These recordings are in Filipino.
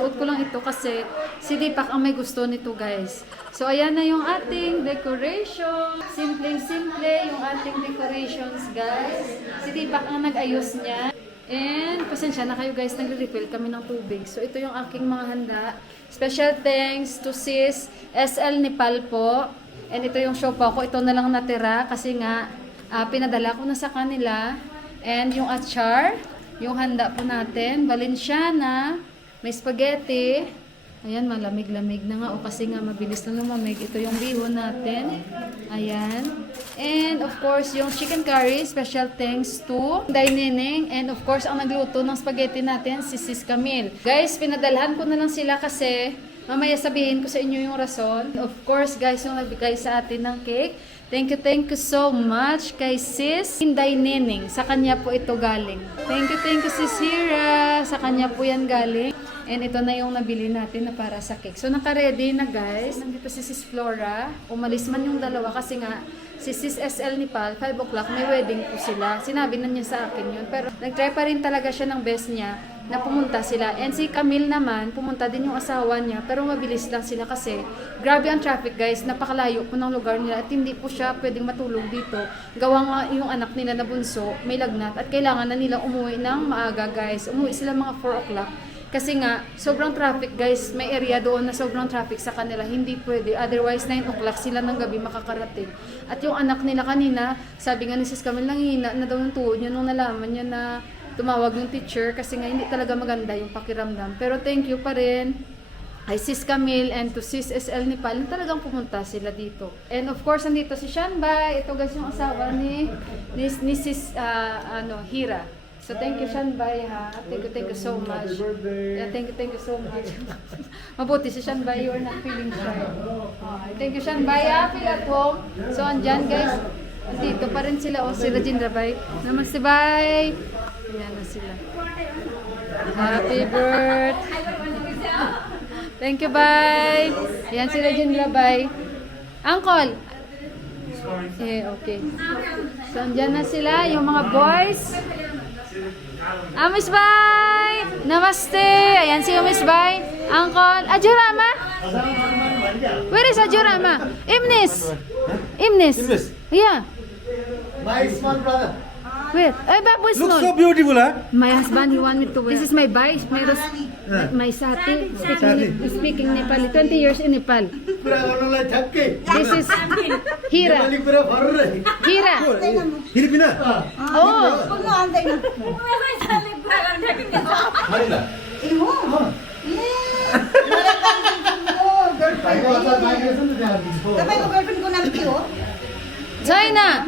sinusuot ko lang ito kasi si Deepak ang may gusto nito guys. So ayan na yung ating decoration. Simple-simple yung ating decorations guys. Si Deepak ang nag-ayos niya. And pasensya na kayo guys, nagre-refill kami ng tubig. So ito yung aking mga handa. Special thanks to sis SL Nepal po. And ito yung siopaw ko. Ito na lang natira kasi nga pinadala ko na sa kanila. And yung achar, yung handa po natin, Valenciana, may spaghetti. Ayan, malamig-lamig na nga. O kasi nga mabilis na lumamig. Ito yung bihon natin. Ayan. And of course, yung chicken curry, special thanks to Daineneng. And of course, ang nagluto ng spaghetti natin, si Sis Camille. Guys, pinadalhan ko na lang sila kasi mamaya sabihin ko sa inyo yung rason. Of course, guys, yung nagbigay sa atin ng cake. Thank you so much kay Sis Inday Neneng. Sa kanya po ito galing. Thank you Sis Hira. Sa kanya po yan galing. And ito na yung nabili natin na para sa cake. So naka-ready na guys. Nandito si Sis Flora. Umalis man yung dalawa kasi nga si Sis SL Nepal, 5 o'clock, may wedding po sila. Sinabi na niya sa akin yun. Pero nag-try pa rin talaga siya ng best niya na pumunta sila. And si Camille naman, pumunta din yung asawa niya. Pero mabilis lang sila kasi grabe ang traffic guys. Napakalayo po ng lugar nila at hindi po siya pwedeng matulog dito. Gawa nga yung anak nila na bunso, may lagnat at kailangan na nila umuwi ng maaga guys. Umuwi sila mga 4 o'clock. Kasi nga, sobrang traffic guys, may area doon na sobrang traffic sa kanila, hindi pwede. Otherwise, 9 o'clock sila ng gabi makakarating. At yung anak nila kanina, sabi nga ni Sis Camille, nanghihina na daw ng tuhod niya nung nalaman niya na tumawag yung teacher kasi nga hindi talaga maganda yung pakiramdam. Pero thank you pa rin ay Sis Camille and to Sis SL Nepal, talagang pumunta sila dito. And of course, nandito si Shanbay. Ito guys yung asawa ni Sis Hira. So thank you Shanbay ha. Thank you so much. Yeah, thank you so much. Mabuti si Shanbay, you are not feeling shy. Thank you Shanbay ha, feel at home. So andyan guys, dito pa rin sila o si Rajindra Bay. Namaste bye. Ayan na sila. Happy birthday. Thank you bye. Ayan si Rajindra Bay. Uncle. Okay. So andyan na sila, yung mga boys. Miss Bay! Namaste! Ayan si Miss Bay. Uncle. Ajurama? Where is Ajurama? Imnis! Imnis? Yeah. My small brother. Wait. Ay, baboy small. Looks so beautiful, huh? My husband, he want me to wear. This is my Bay. My Sati. Speaking Nepali. 20 years in Nepal. This is Hira. Hira. Filipina. Oh. China.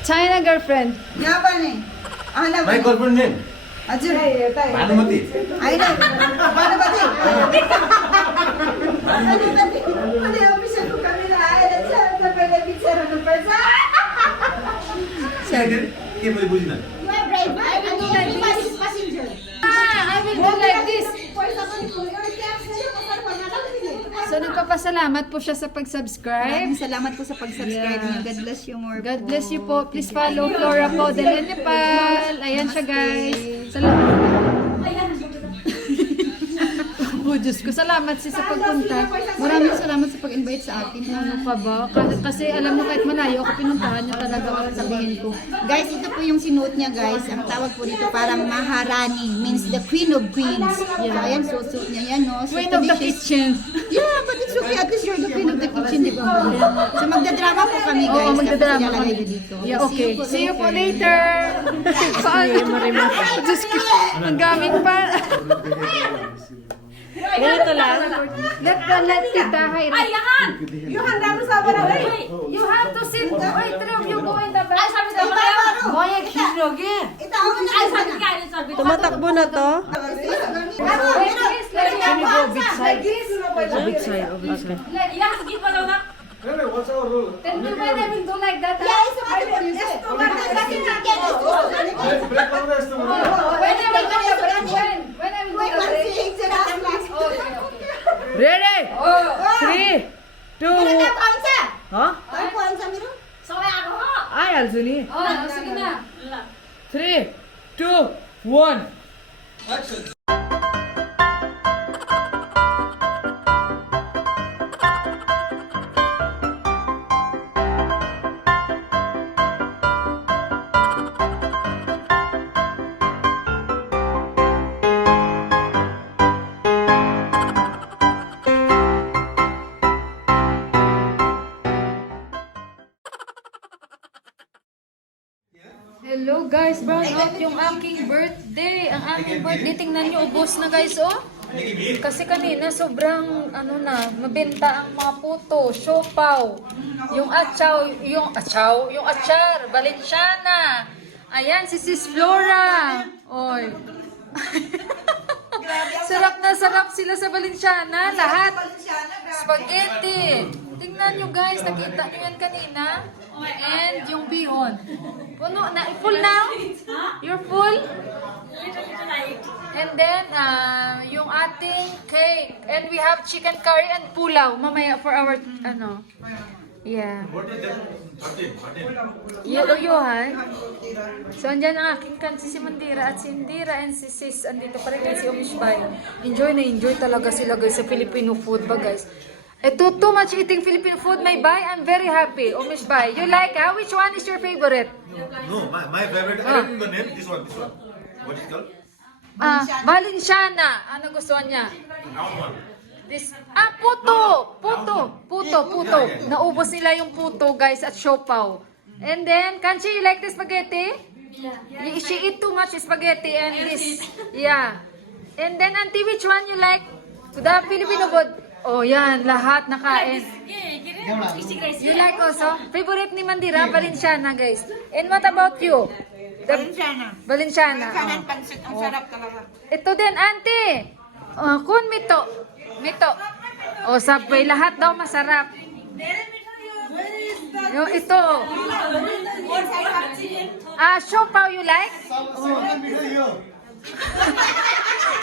China girlfriend. My girlfriend name. Bhanumati. के मैले बुझिन I will do like this. So, nagpapasalamat po siya sa pag-subscribe. Maraming salamat po sa pag-subscribe niyo. God bless you more. God bless you po. Please follow Flora po del Nepal. Ayan siya guys. Salamat. Oh, Diyos ko, salamat siya sa pagpunta. Maraming salamat sa pag-invite sa akin. Ano ka ba? Kasi alam mo kahit malayo ako pinuntahan niya talaga ang sabihin ko. Guys, ito po yung sinuot niya guys. Ang tawag po dito parang Maharani. Means the queen of queens. Yeah. So, ayan, suot niya yan. No? So, Queen of the kitchen. Yeah, but it's okay. At least you're the queen of the kitchen, di ba? So, magdadrama po kami guys. Oo, magdadrama Tapos kami. ilalagay dito. Yeah, okay. See you po later. Paano? Diyos ko, ang gamit pa. Ito lang. Let kita highlight. Ay, yakan! Yung handa mo sa barangay. You have to sit. Wait, three of you go in the back. Ay, sabi sa barangay. Moya, kislogi. Ay, sabi ka, sabi ko. Tumatakbo na to. Wait, please, let me go big side. Big side, big side. Iya, sige pa daw na. What's our rule? Then you when I will do like that. Break down the estimate. When I will do the break. When I will do the break. Okay. Ready? Oh. 3, 2, huh? Saway ako ho. आइहाल्छु नि Oh, sige na. 3, 2, 1 Action. Hello guys, brown out yung aking birthday. Ang aking birthday, tingnan nyo, ubos na guys, oh. Kasi kanina sobrang, mabenta ang mga puto, siopaw, yung yung achar, Valenciana. Ayan, si Sis Flora. Oy. Sarap na sarap sila sa Valenciana, lahat. Spaghetti. Tingnan nyo guys, nakita nyo yan kanina. And yung bihon. Puno na, full now? You're full? And then, yung ating cake. And we have chicken curry and pulaw. Mamaya for our, yeah. Yoyohan. So, andyan ang aking kansi si Mandira at si Indira and si Sis. Andito pa rin si Omishbay. Enjoy na enjoy talaga sila guys sa Filipino food ba guys. Ito, too much eating Filipino food, may buy. I'm very happy. Omishbay, you like which one is your favorite? No, my favorite. I don't know the name. This one. What is it called? Valenciana. Ano gusto niya? Round one. This, puto. Naubos nila yung puto, guys, at siopaw. And then, Kanchi, you like the spaghetti? Yeah. She eat too much spaghetti and this. Yeah. And then, Auntie, which one you like? The Filipino food. Oh, yan. Lahat nakain. You like also? Favorite ni Mandira, Valenciana, guys. And what about you? Valenciana. Kanan pansit, ang sarap talaga. Ito din, Auntie. Kun mito. O, Subway. Lahat daw masarap. Yung ito. Siopaw you like?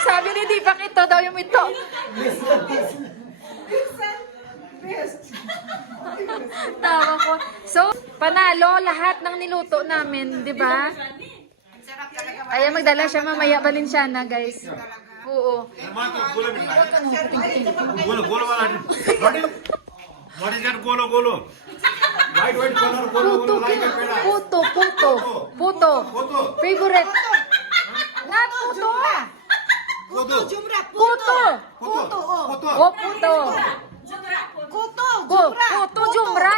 Sabi ni Dipak, ito daw yung ito. Tawa ko. So, panalo lahat ng niluto namin, di ba? Kaya magdala siya mamaya Valenciana, guys. Oo. Golo wala. What is that golo? White color golo like a peda. Puto. Favorite. Not puto. Puto, jumra, Puto. Puto, oh. Oh, puto. Puto, jumra.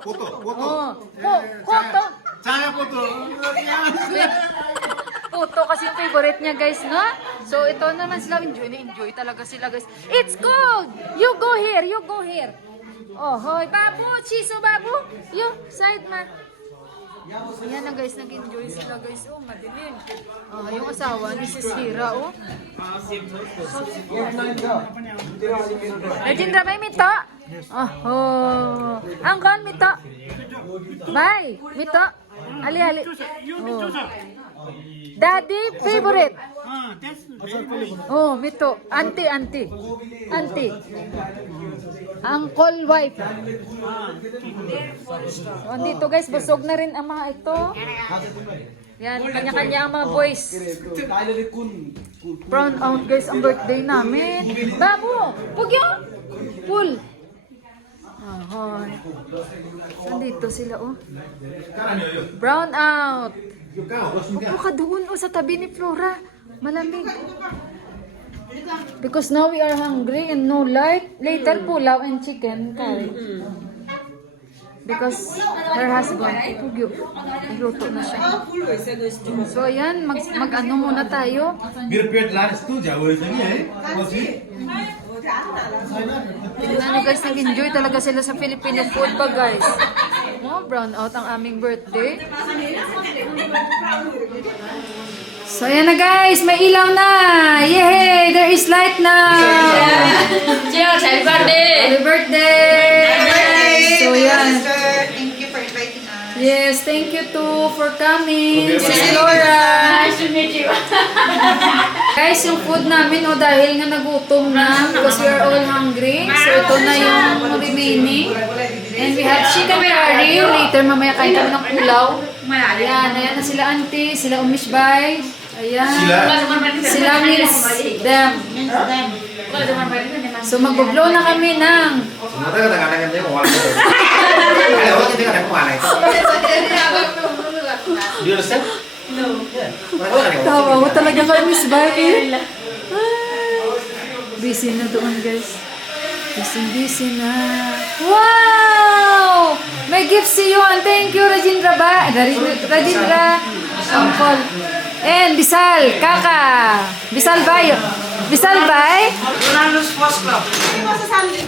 Puto. Oh, puto. Saya puto. Puto kasi yung favorite niya, guys, no? So, ito naman sila, enjoy talaga sila, guys. It's cold! You go here. Oh, hoy, babu, chiso, babu. You, side man. Ayan na, guys, nag-enjoy sila, guys. Oh, madilim. Yung asawa ni Sis Hira, oh. Legenda, may mito? Oh. Angkon, mito. Bye, mito. Ali. Oh. Daddy favorite. Oh, mito. Auntie. Uncle wife. So, andito guys, busog na rin ang mga ito. Yan, kanya-kanya ang mga boys. Brown out guys ang birthday namin. Babu, pugyo. Full. Ahoy. Andito sila, oh. Brown out. Upo ka doon, oh, sa tabi ni Flora. Malamig. Because now we are hungry and no light. Later, pulaw and chicken curry. Because her husband, pugyo, nagluto na siya. So, ayan, mag-ano muna tayo. Birpet lunch tu jauh lagi Tingnan nyo guys, nag-enjoy talaga sila sa Filipino food ba guys? Oh, brown out ang aming birthday. So, ayan na guys, may ilaw na! Yay! There is light now! Cheers! Happy birthday! Happy birthday! So, yan. Thank you for inviting us. Yes, thank you too for coming. Sis Laura. Nice to meet you! Guys, yung food namin, dahil nga nagutom na, because we are all hungry. So, ito na yung remaining. And we have chicken curry. Later, mamaya kain kami ng pulaw. Ayan na sila auntie, sila umishbay. Ayan. Sila means them. So, mag-blow na kami ng... Do you understand? Tawa ko talaga kay Miss Bay. Busy na doon, guys. Busy na. Wow! May gift si Yuan. Thank you, Rajindra ba? Rajindra, Uncle. And Bisal, Kaka. Bisal Bay. Bisal Bay?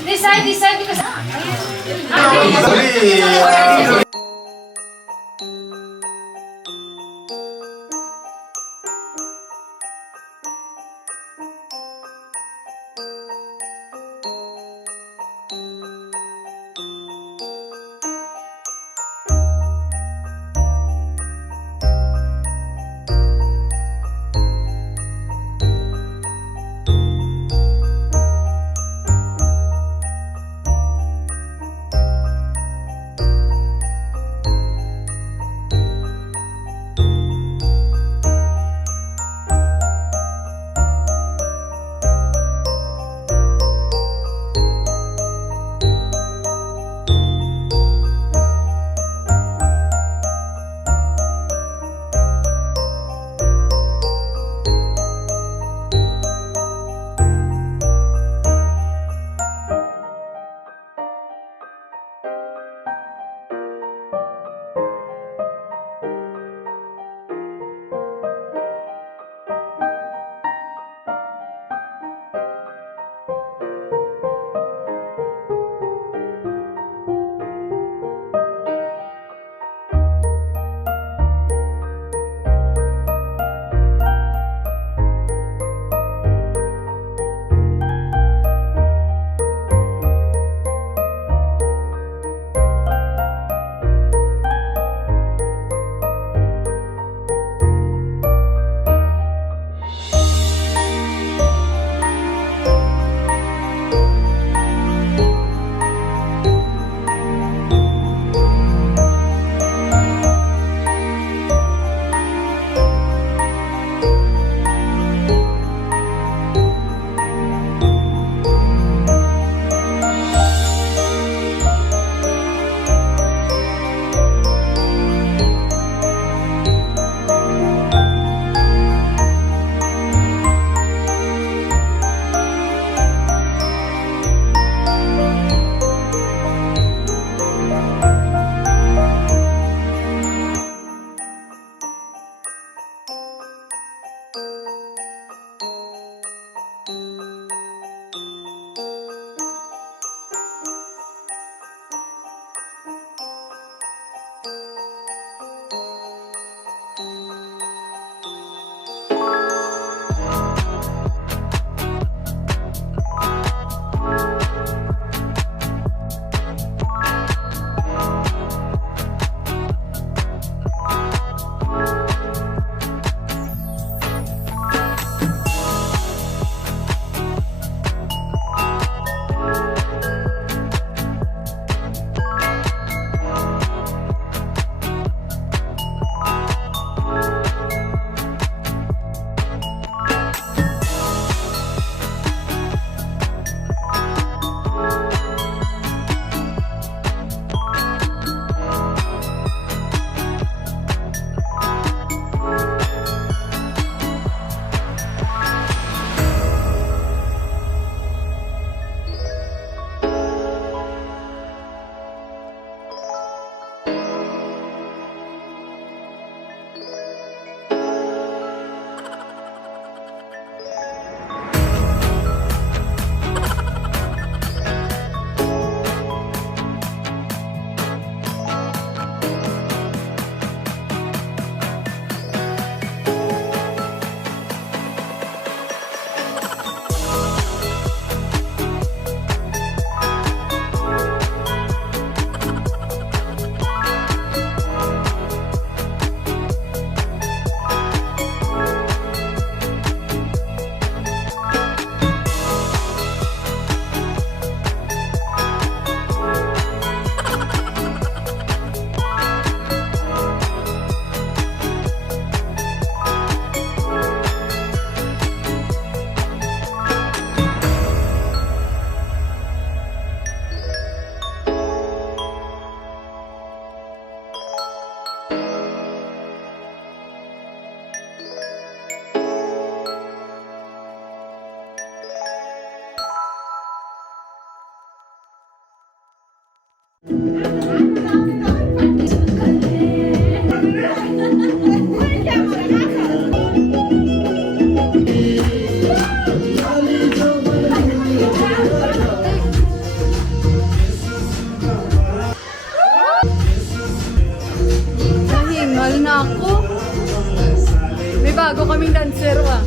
This side, because... Nahingal na ako. May bago kaming dancer ah.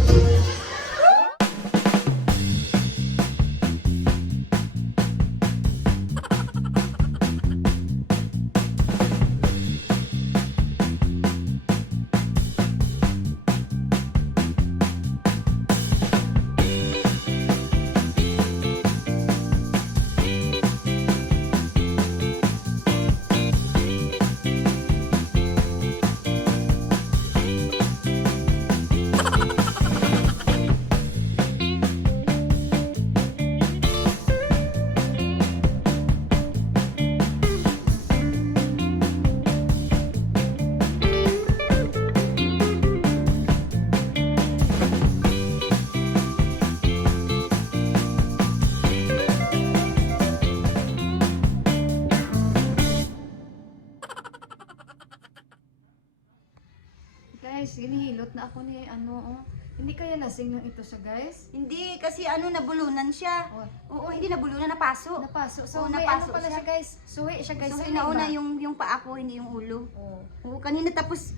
Guys, ginihilot na ako ni ano, oh. Hindi kaya lasing lang ito siya, guys? Hindi, kasi nabulunan siya. Oo, hindi nabulunan, napaso. Napaso. So, Oo, may napaso ano pala siya, guys. Suhi siya, guys. So, Sa inauna iba. yung paa ko, hindi yung ulo. Oh. Oo, kanina tapos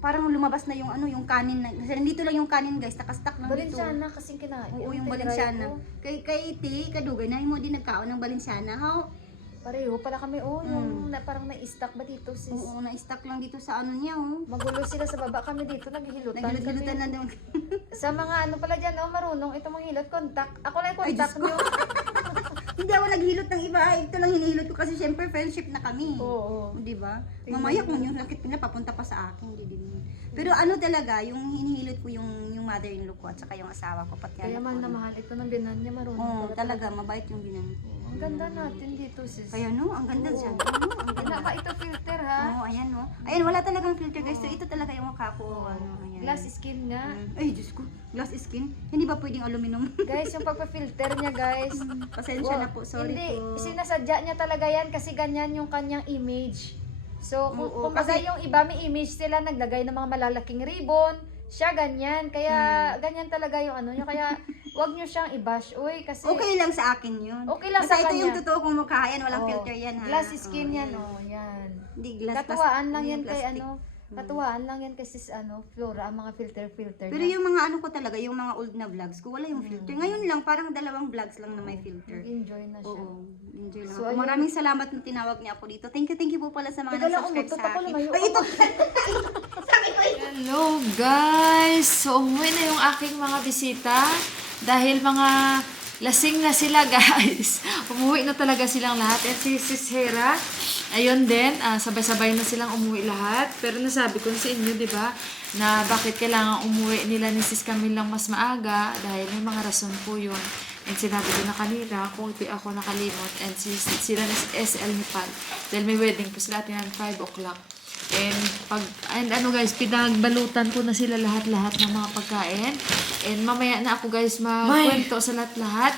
parang lumabas na yung yung kanin. Kasi nandito lang yung kanin, guys. Nakastak lang dito. Balinsyana kasing kinain. Oo, yung Balinsyana. Kay Ti, kadugay na mo din nagkaon ng Balinsyana. How? Pareho pala kami, oh. Yung parang na-stuck ba dito, sis? Oo, na-stuck lang dito sa ano niya, oh. Magulo sila sa baba, kami dito, naghihilutan. Naghilot-hilutan na doon. Sa mga ano pala dyan, oh, marunong ito manghilot, contact. Ako lang yung Ay, contact Diyos ko. nyo. Hindi ako naghilot ng iba. Ito lang hinihilot ko kasi syempre friendship na kami. Oo. Di ba? Tingnan Mamaya mo. kung yung sakit nila papunta pa sa akin, hindi din. Pero ano talaga, yung hinihilot ko yung mother-in-law ko at saka yung asawa ko pati Kaya anak mahal ko. na mahal ito ng binan niya, marunong Oo, pala talaga mabait yung binan ko. Ang ganda natin dito, sis. Kaya no, ang ganda Oo. siya. Ano, ang Wala ganda. pa ito filter, ha? Oo, ayan no. Ayan, wala talagang filter guys. So ito talaga yung mukha ko. Ano, ayan. Glass skin nga. Ay, Diyos ko. Glass skin? Hindi ba pwedeng aluminum? Guys, yung pagpa-filter niya, guys. Pasensya na po, sorry Hindi, po. sinasadya niya talaga yan kasi ganyan yung kanyang image. So, Oo, kung kasi kasi- yung iba may image sila, naglagay ng mga malalaking ribbon, siya ganyan. Kaya, ganyan talaga yung ano niya. Kaya, wag niyo siyang i-bash. Uy, kasi Okay lang sa akin yun. Okay lang Basta sa ito yung kanya. totoo kong mukha. Yan, walang oh, filter yan ha. glass skin Oo, yan, oh. Yan. Hindi glass. Katuwaan lang hindi yan kay plastic. ano. Katuwaan lang yan kay sis Flora, ang mga filter-filter Pero niya. yung mga ano ko talaga, yung mga old na vlogs ko, wala yung filter. Ngayon lang, parang dalawang vlogs lang na may filter. Enjoy na siya. Oo, enjoy lang So, ako. ayun. Maraming salamat na tinawag niya ako dito. Thank you po pala sa mga Teka lang, nag-subscribe umutot sa ako, akin. lumayo Ay, ito! Hello guys! So umuwi na yung aking mga bisita dahil mga lasing na sila guys. Umuwi na talaga silang lahat. At si Sis Hera, ayun din, sabay-sabay na silang umuwi lahat. Pero nasabi ko sa inyo, di ba, na bakit kailangan umuwi nila ni Sis Camille lang mas maaga dahil may mga rason po yun. And sinabi ko na kanina kung hindi ako nakalimot and sila ni SL Nepal dahil may wedding po sila atin 5 o'clock. And ano guys, pinagbalutan ko na sila lahat-lahat ng mga pagkain. And mamaya na ako guys magkwento sa lahat-lahat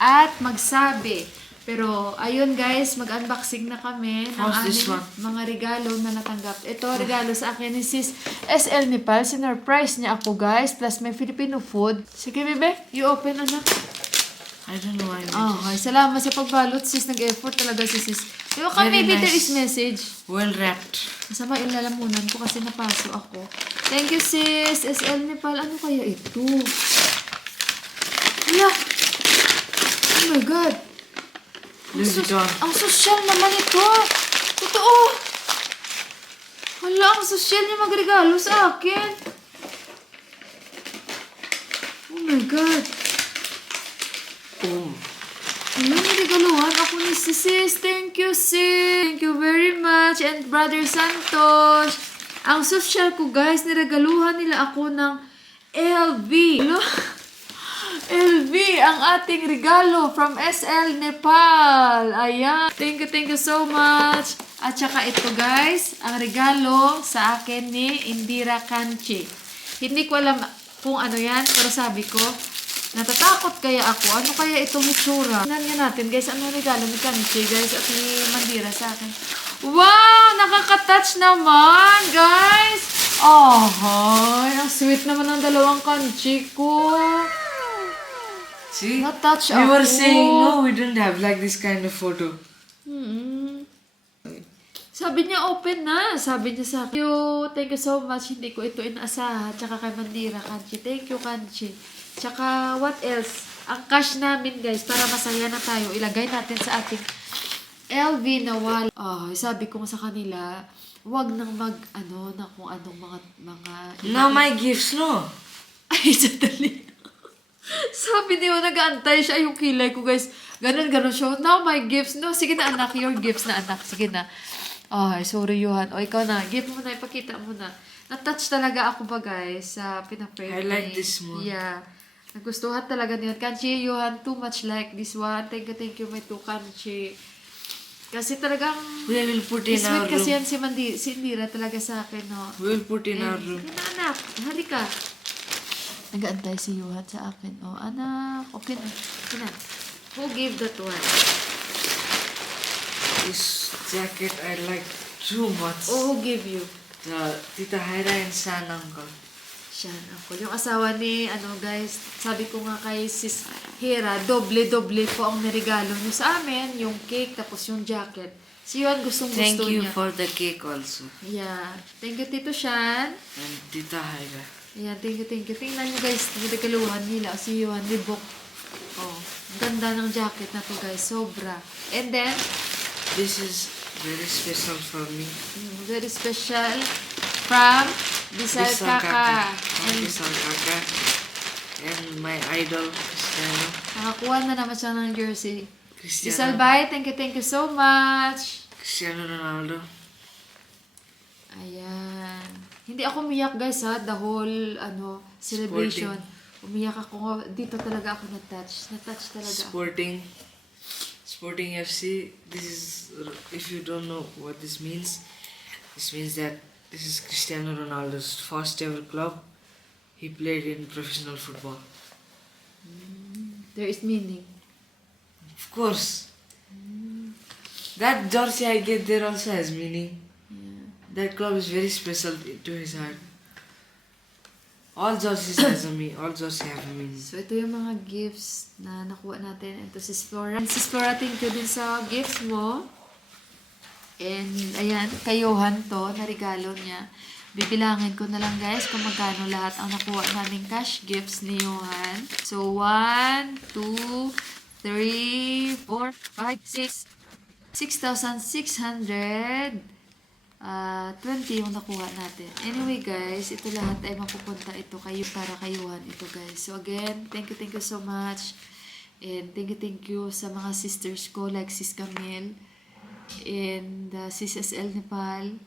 at magsabi. Pero ayun guys, mag-unboxing na kami ng How's this aming one? mga regalo na natanggap. Ito, regalo sa akin ni Sis SL Nepal. Sinurprise niya ako guys. Plus may Filipino food. Sige bebe, you open anak. I don't know why. Okay, salamat sa pagbalot sis. Nag-effort talaga si sis. Di ba Very maybe there nice. is message. Well wrapped. Masama ilalamunan ko kasi napaso ako. Thank you sis. SL Nepal. Ano kaya ito? Hala! Oh my God! Louis Vuitton. Ang sosyal naman ito! Totoo! Hala, ang sosyal niya magregalo sa akin. Oh my God! Oh. Ayun, niregaluhan ako ni sis. Thank you, sis. Thank you very much. And Brother Santos. Ang social ko, guys, niregaluhan nila ako ng LV. LV, ang ating regalo from SL Nepal. Ayan. Thank you so much. At saka ito, guys, ang regalo sa akin ni Indira Kanchi. Hindi ko alam kung ano yan, pero sabi ko, Natatakot kaya ako. Ano kaya itong itsura? Tingnan nga natin, guys. Ano regalo ni Kanchi, guys, at ni Mandira sa akin. Wow! Nakaka-touch naman, guys! Oh, ang sweet naman ng dalawang Kanchi ko. See? Na-touch We were ako. saying, no, we don't have like this kind of photo. Sabi niya, open na. Sabi niya sa akin, thank you so much. Hindi ko ito inaasahan. Tsaka kay Mandira, Kanchi. Thank you, Kanchi. Tsaka, what else? Ang cash namin, guys, para masaya na tayo, ilagay natin sa ating LV na wallet. Sabi ko sa kanila, wag nang na kung anong mga... Now my gifts, no? Ay, sadali. Sabi niyo, nag-aantay siya yung kilay ko, guys. Ganon siya. Now my gifts. No, sige na, anak. Your gifts na, anak. Sige na. Ay, sorry, Johan. O, ikaw na. Give mo na, ipakita mo na. Na-touch talaga ako ba, guys, sa pinapray. I like this more. Yeah. Nagustuhan talaga niya. Kanchi, Johan, too much like this one. Thank you, my two Kanchi. Kasi talagang... We will put in our sweet kasi room. yan si Indira talaga sa akin, no? We will put in our room. Sige na, anak. Halika. Nag-aantay si Johan sa akin. Oh, anak. Okay na. Okay na. Who gave that one? This jacket I like too much. Oh, who gave you? The Tita Hyra and San Uncle. Siya, ako. Yung asawa ni, guys, sabi ko nga kay Sis Hera, doble-doble po ang niregalo niyo sa amin. Yung cake, tapos yung jacket. Si Johan gustong-gusto Thank you niya. for the cake also. Yeah. Thank you, Tito Shan. And Tita Hyra. Yeah, thank you. Tingnan nyo, guys. Nagagaluhan nila. Si Johan, ribok. Oh, ganda ng jacket na to, guys. Sobra. And then, This is very special for me. very special from Bisal Bisal Kaka. From Bisal Kaka. And my idol, Cristiano. Nakakuha na naman siya ng jersey. Bisal Cristiano. Bay, thank you so much. Cristiano Ronaldo. Ayan. Hindi ako umiyak, guys, ha. The whole, celebration. Umiyak ako. Dito talaga ako na-touch. Na-touch talaga ako. Sporting FC. This is, if you don't know what this means that this is Cristiano Ronaldo's first ever club. He played in professional football. There is meaning. Of course. That jersey I get there also has meaning. That club is very special to his heart. All jerseys has a meaning. All jerseys have a meaning. So, ito yung mga gifts na nakuha natin. Ito si Flora. And si Flora, thank you din sa gifts mo. And, ayan, kay Johan to, na regalo niya. Bibilangin ko na lang, guys, kung magkano lahat ang nakuha naming cash gifts ni Johan. So, 1, 2, 3, 4, 5, 6. 6,600. 20 yung nakuha natin. Anyway, guys, ito lahat ay mapupunta ito kayo para kayuhan ito, guys. So, again, thank you so much. And thank you sa mga sisters ko like Sis Camille and Sis SL Nepal,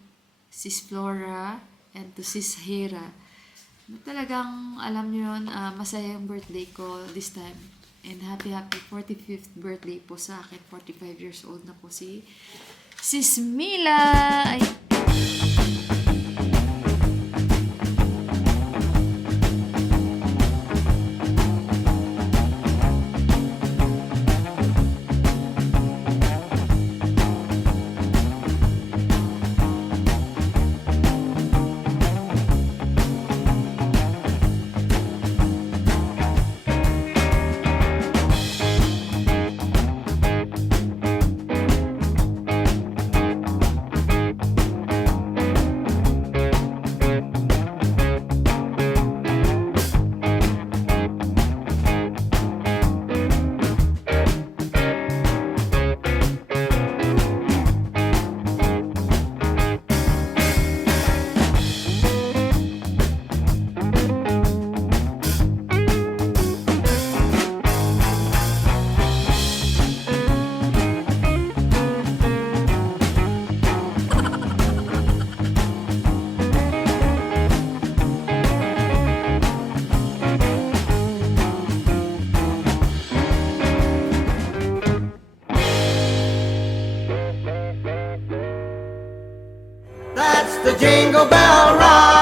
Sis Flora, and to Sis Hera. Talagang, alam nyo yun, masaya yung birthday ko this time. And happy 45th birthday po sa akin. 45 years old na po si Sis Mila. Ay. That's the Jingle Bell Rock.